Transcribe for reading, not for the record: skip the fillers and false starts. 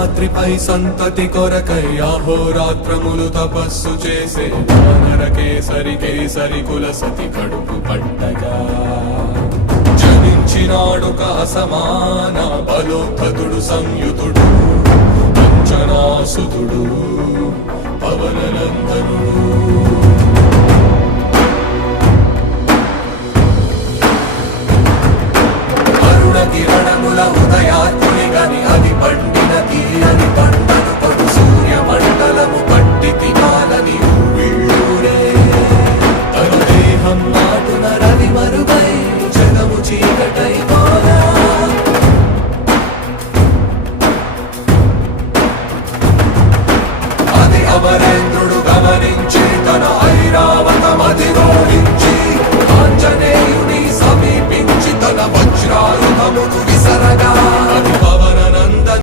అంజనాద్రిపై సంతతి కొరకై అహోరాత్రములు తపస్సు చేసే వానర కేసరి కేసరి కుల సతి కడుపు పట్టగా జనించినాడొక అసమాన బలోద్ధతుడు సంయుతుడు అంజనాసుతుడు పవననందనుడు.